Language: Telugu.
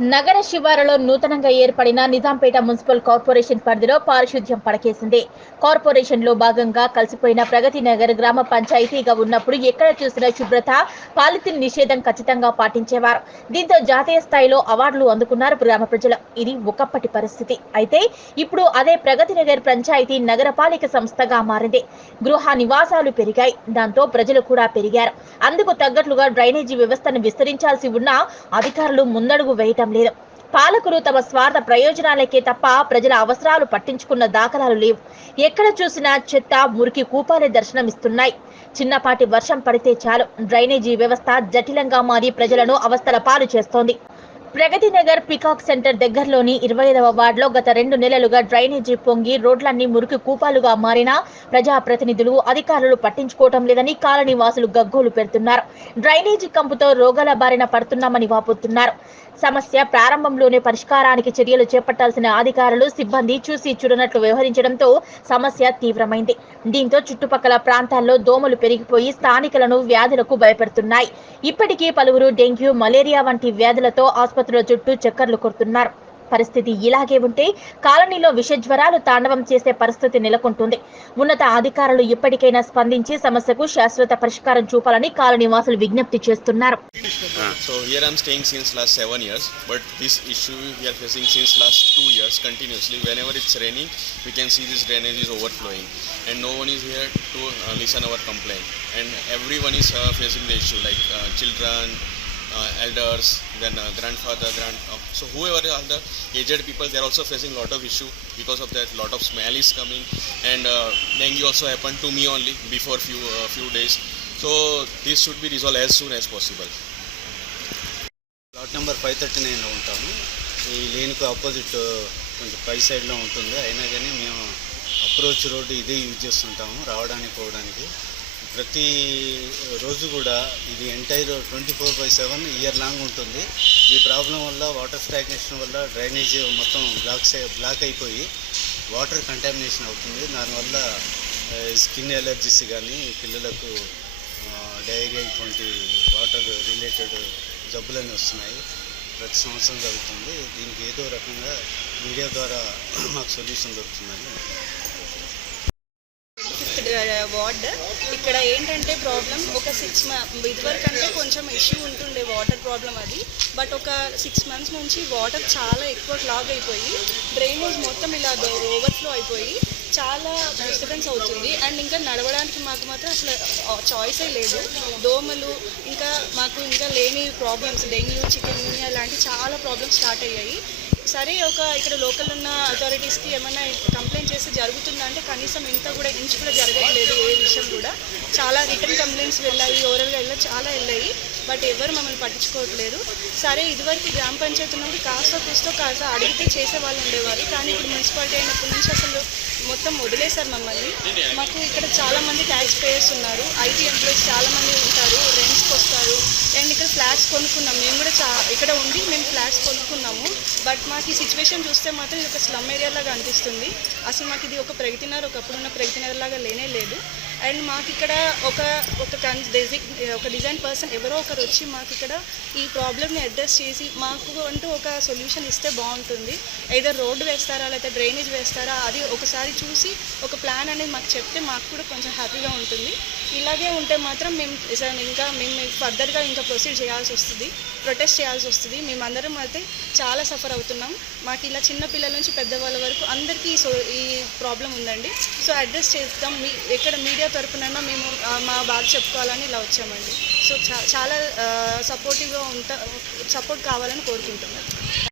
నగర శివారులో నూతనంగా ఏర్పడిన నిజాంపేట మున్సిపల్ కార్పొరేషన్ పరిధిలో పారిశుధ్యం పడకేసింది. కార్పొరేషన్లో భాగంగా కలిసిపోయిన ప్రగతి నగర్ గ్రామ పంచాయతీగా ఉన్నప్పుడు ఎక్కడ చూసినా శుభ్రత, పాలిథిన్ నిషేధం ఖచ్చితంగా పాటించేవారు. దీంతో జాతీయ స్థాయిలో అవార్డులు అందుకున్నారు గ్రామ ప్రజలు. ఇది ఒకప్పటి పరిస్థితి. అయితే ఇప్పుడు అదే ప్రగతి నగర్ పంచాయతీ నగరపాలిక సంస్థగా మారింది. గృహ నివాసాలు పెరిగాయి. దాంతో ప్రజలు కూడా పెరిగారు. అందుకు తగ్గట్లుగా డ్రైనేజీ వ్యవస్థను విస్తరించాల్సి ఉన్నా అధికారులు ముందడుగు వేయటం లేదు. పాలకులు తమ స్వార్థ ప్రయోజనాలకే తప్ప ప్రజల అవసరాలు పట్టించుకున్న దాఖలాలు లేవు. ఎక్కడ చూసినా చెత్త, మురికి కూపాలే దర్శనమిస్తున్నాయి. చిన్నపాటి వర్షం పడితే చాలు డ్రైనేజీ వ్యవస్థ జటిలంగా మారి ప్రజలను అవస్థల పాలు చేస్తోంది. ప్రగతి నగర్ పికాక్ సెంటర్ దగ్గరలోని 25వ వార్డులో గత 2 నెలలుగా డ్రైనేజీ పొంగి రోడ్లన్నీ మురికి కూపాలుగా మారినా ప్రజాప్రతినిధులు, అధికారులు పట్టించుకోవటం లేదని కాలనీ వాసులు గగ్గోలు పెడుతున్నారు. డ్రైనేజీ కంపుతో రోగాల బారిన పడుతున్నామని వాపోతున్నారు. సమస్య ప్రారంభంలోనే పరిష్కారానికి చర్యలు చేపట్టాల్సిన అధికారులు, సిబ్బంది చూసి చూడనట్లు వ్యవహరించడంతో సమస్య తీవ్రమైంది. దీంతో చుట్టుపక్కల ప్రాంతాల్లో దోమలు పెరిగిపోయి స్థానికులను వ్యాధులకు భయపెడుతున్నాయి. ఇప్పటికీ పలువురు డెంగ్యూ, మలేరియా వంటి వ్యాధులతో ఆసుపత్రుల చుట్టూ చక్కర్లు కొడుతున్నారు. పరిస్థితి ఇలాగే ఉంటే కాలనీలో విష జ్వరాలు తాండవం చేసే పరిస్థితి నెలకొంటుంది. ఉన్నత అధికారులు ఇప్పటికైనా స్పందించి సమస్యకు శాశ్వత పరిష్కారం చూపాలని కాలనీ వాసులు విజ్ఞప్తి చేస్తున్నారు. So here I'm staying since last 7 years, but this issue we are facing since last 2 years continuously. Whenever it's raining, we can see this drainage is overflowing, and no one is here to listen our complaint. And everyone is facing the issue, like children, elders, then grandfather, so whoever are the aged people, they are also facing lot of issue because of that. Lot of smell is coming, and dengue also happened to me only before few days. So this should be resolved as soon as possible. Plot number 539లో ఉంటాము. ఈ లేన్కు ఆపోజిట్ కొంచెం పై సైడ్లో ఉంటుంది. అయినా కానీ మేము అప్రోచ్ రోడ్డు ఇదే యూజ్ చేస్తుంటాము రావడానికి పోవడానికి. ప్రతి రోజు కూడా ఇది ఎంటైర్ 24/7 ఇయర్ లాంగ్ ఉంటుంది. ఈ ప్రాబ్లం వల్ల వాటర్ స్టాగ్నేషన్ వల్ల డ్రైనేజ్ మొత్తం బ్లాక్ అయిపోయి వాటర్ కంటామినేషన్ అవుతుంది. దానివల్ల స్కిన్ ఎలర్జీస్ కానీ పిల్లలకు డయేరియా ఇటువంటి వాటర్ రిలేటెడ్ జబ్బులన్నీ వస్తున్నాయి. ప్రతి సంవత్సరం జరుగుతుంది. దీనికి ఏదో రకంగా మీడియా ద్వారా మాకు సొల్యూషన్ దొరుకుతుందని. వార్డ్ ఇక్కడ ఏంటంటే ప్రాబ్లం ఒక 6 months ఇదివరకు అంటే కొంచెం ఇష్యూ ఉంటుండే వాటర్ ప్రాబ్లం అది. బట్ ఒక 6 months నుంచి వాటర్ చాలా ఎక్కువ క్లాగ్ అయిపోయి డ్రైనేజ్ మొత్తం ఇలా ఓవర్ఫ్లో అయిపోయి చాలా డిస్టర్బెన్స్ అవుతుంది. అండ్ ఇంకా నడవడానికి మాకు మాత్రం అసలు చాయిసే లేదు. దోమలు ఇంకా మాకు ఇంకా లేని ప్రాబ్లమ్స్ డెంగ్యూ, చికెన్ గున్యా లాంటి చాలా ప్రాబ్లమ్స్ స్టార్ట్ అయ్యాయి. సరే ఇక్కడ లోకల్ ఉన్న అథారిటీస్కి ఏమైనా కంప్లైంట్ చేస్తే జరుగుతుందా అంటే కనీసం ఇంత కూడా ఇంచు కూడా జరగట్లేదు. ఏ విషయం కూడా చాలా రిటర్న్ కంప్లైంట్స్ వెళ్ళాయి, ఓవరాల్గా చాలా వెళ్ళాయి. బట్ ఎవరు మమ్మల్ని పట్టించుకోవట్లేదు. సరే ఇదివరకు గ్రామ పంచాయతీ ఉన్నప్పుడు కాస్త అడిగితే చేసేవాళ్ళు ఉండేవారు. కానీ ఇప్పుడు మున్సిపాలిటీ అయినప్పటి నుంచి అసలు మొత్తం వదిలేశారు మమ్మల్ని. మాకు ఇక్కడ చాలామంది ట్యాక్స్ పేయర్స్ ఉన్నారు, ఐటీ ఎంప్లాయీస్ చాలామంది ఉంటారు, రెంట్స్కి వస్తారు. అండ్ ఇక్కడ ఫ్లాట్స్ కొనుక్కున్నాం. మేము కూడా ఇక్కడ ఉండి మేము ఫ్లాట్స్ కొనుక్కున్నాము. బట్ మాకు ఈ సిచ్యువేషన్ చూస్తే మాత్రం ఇది ఒక స్లమ్ ఏరియా లాగా అనిపిస్తుంది. అసలు మాకు ఇది ఒక ప్రగతినగర్, ఒకప్పుడున్న ప్రగతినగర్ లాగా లేనే లేదు. అండ్ మాకు ఇక్కడ ఒక డిజైన్ పర్సన్ ఎవరో ఒకరు వచ్చి మాకు ఇక్కడ ఈ ప్రాబ్లమ్ని అడ్రస్ చేసి మాకు అంటూ ఒక సొల్యూషన్ ఇస్తే బాగుంటుంది. ఏదో రోడ్డు వేస్తారా లేకపోతే డ్రైనేజ్ వేస్తారా అది ఒకసారి చూసి ఒక ప్లాన్ అనేది మాకు చెప్తే మాకు కూడా కొంచెం హ్యాపీగా ఉంటుంది. ఇలాగే ఉంటే మాత్రం మేము ఫర్దర్గా ఇంకా ప్రొసీడ్ చేయాల్సి వస్తుంది, ప్రొటెస్ట్ చేయాల్సి వస్తుంది. మేమందరం అయితే చాలా సఫర్ అవుతున్నాం. మాకు ఇలా చిన్న పిల్లల నుంచి పెద్దవాళ్ళ వరకు అందరికీ ఈ ప్రాబ్లం ఉందండి. సో అడ్రస్ చేద్దాం, ఎక్కడ మీడియా తరపునైనా మేము మా బాధ చెప్పుకోవాలని ఇలా వచ్చామండి. సో చాలా సపోర్టివ్గా సపోర్ట్ కావాలని కోరుకుంటున్నాను.